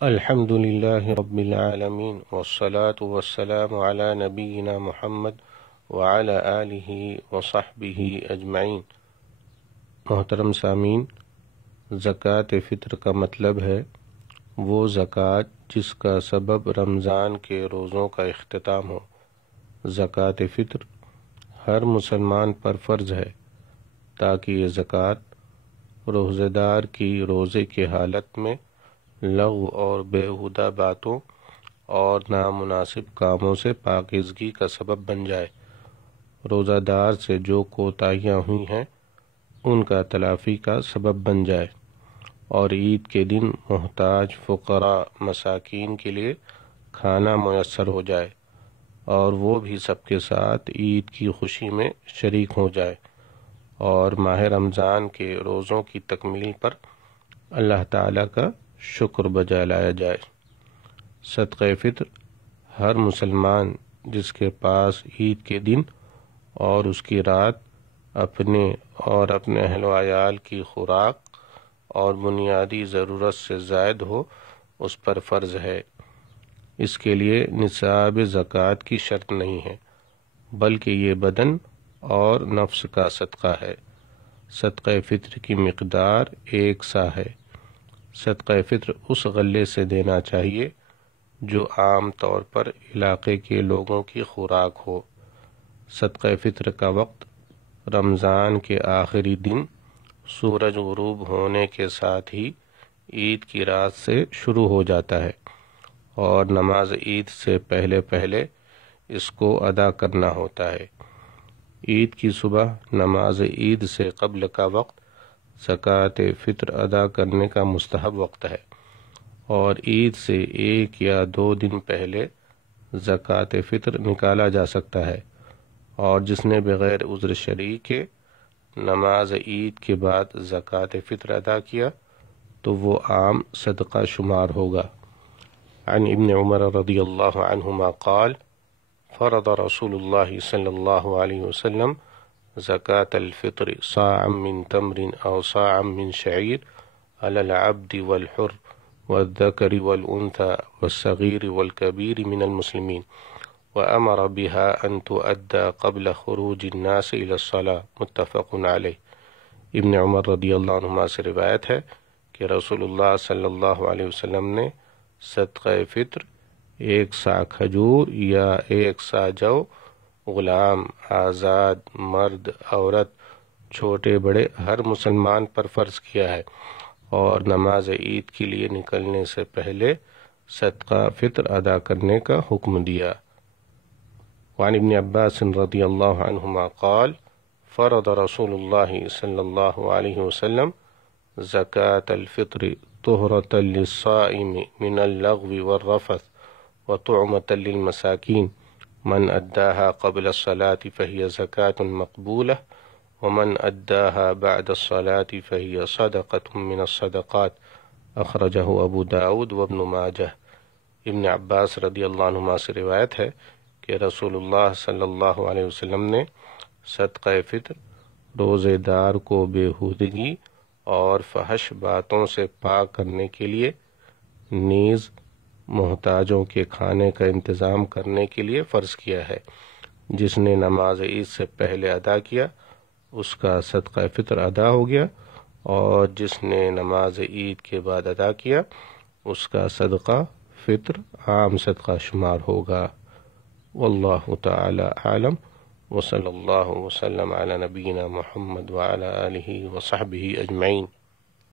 الحمد لله رب العالمين والصلاة والسلام على نبينا محمد وعلى آله وصحبه اجمعین۔ محترم سامعین، زکوٰۃ فطر کا مطلب ہے وہ زکوٰۃ جس کا سبب رمضان کے روزوں کا اختتام ہو۔ زکوٰۃ فطر ہر مسلمان پر فرض ہے تاکہ یہ زکوٰۃ روزہ دار کی روزے کی حالت میں لغو اور بیہودہ باتوں اور نامناسب کاموں سے پاکیزگی کا سبب بن جائے۔ روزہ دار سے جو کوتاہیاں ہوئی ہیں ان کا تلافی کا سبب بن جائے، اور عید کے دن محتاج فقراء مساکین کے لیے کھانا میسر ہو جائے، اور وہ بھی سب کے ساتھ عید کی خوشی میں شریک ہو جائے، اور ماہ رمضان کے روزوں کی تکمیل پر اللہ تعالیٰ کا شکر بجا لایا جائے۔ صدقہ فطر ہر مسلمان جس کے پاس عید کے دن اور اس کی رات اپنے اور اپنے اہل و عیال کی خوراک اور بنیادی ضرورت سے زائد ہو، اس پر فرض ہے۔ اس کے لیے نصاب زکوٰۃ کی شرط نہیں ہے، بلکہ یہ بدن اور نفس کا صدقہ ہے۔ صدقہ فطر کی مقدار 1 سا ہے۔ صدقہ فطر اس غلے سے دینا چاہیے جو عام طور پر علاقے کے لوگوں کی خوراک ہو۔ صدقہ فطر کا وقت رمضان کے آخری دن سورج غروب ہونے کے ساتھ ہی عید کی رات سے شروع ہو جاتا ہے، اور نماز عید سے پہلے پہلے اس کو ادا کرنا ہوتا ہے۔ عید کی صبح نماز عید سے قبل کا وقت زکوٰۃ فطر ادا کرنے کا مستحب وقت ہے، اور عید سے 1 یا 2 دن پہلے زکوٰۃ فطر نکالا جا سکتا ہے، اور جس نے بغیر عذر شرعی کے نماز عید کے بعد زکوٰۃ فطر ادا کیا تو وہ عام صدقہ شمار ہوگا۔ عن ابن عمر رضی اللہ عنہما قال فرض رسول اللہ صلی اللہ علیہ وسلم زکاة الفطر صاعا من تمر او صاعا من شعیر على العبد والحر والذکر والانثى والصغیر والکبیر من المسلمین، وأمر بها أن تؤدى قبل خروج الناس إلى الصلاة، متفق علیہ۔ ابن عمر رضی اللہ عنہما سے روایت ہے کہ رسول اللہ صلی اللہ علیہ وسلم نے صدقہ فطر 1 سا کھجور یا 1 سا جو غلام، آزاد، مرد، عورت، چھوٹے بڑے ہر مسلمان پر فرض کیا ہے، اور نماز عید کے لیے نکلنے سے پہلے صدقہ فطر ادا کرنے کا حکم دیا۔ وعن ابن عباس رضی اللہ عنہما قال فرض رسول اللہ صلی اللہ علیہ وسلم زکاة الفطر طہرة للصائم من اللغو والرفث وطعمة للمساکین، من اداها قبل الصلاة فهي زکاة مقبولة، ومن اداها بعد الصلاة فهي صدقة من الصدقات، اخرجہ ابو داود وابن ماجہ۔ ابن عباس رضی اللہ عنہما سے روایت ہے کہ رسول اللہ صلی اللہ علیہ وسلم نے صدقہ فطر روزے دار کو بیہودگی اور فحش باتوں سے پاک کرنے کے لیے نیز محتاجوں کے کھانے کا انتظام کرنے کے لیے فرض کیا ہے۔ جس نے نماز عید سے پہلے ادا کیا اس کا صدقہ فطر ادا ہو گیا، اور جس نے نماز عید کے بعد ادا کیا اس کا صدقہ فطر عام صدقہ شمار ہوگا۔ واللہ تعالی اعلم، وصلی اللہ وسلم علی نبینا محمد وعلی آلہ وصحبہ اجمعین۔